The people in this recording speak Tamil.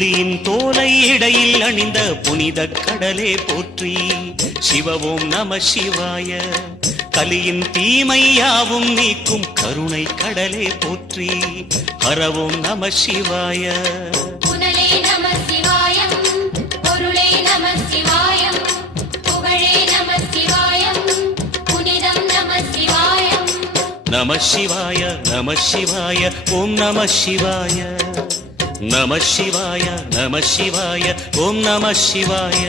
புலியின் தோலை இடையில் அணிந்த புனித கடலே போற்றி. சிவவோம் நம சிவாய. கலியின் தீமையாவும் நீக்கும் கருணை கடலே போற்றி. ஹரவோம் நம சிவாய. புனலே நம சிவாயம், பொருளே நம சிவாயம், புகழே நம சிவாயம், புனிதம் நம சிவாயம். நம சிவாய நம சிவாய ஓம் நம சிவாய. நம சிவாய நம சிவாய ஓம் நம சிவாய.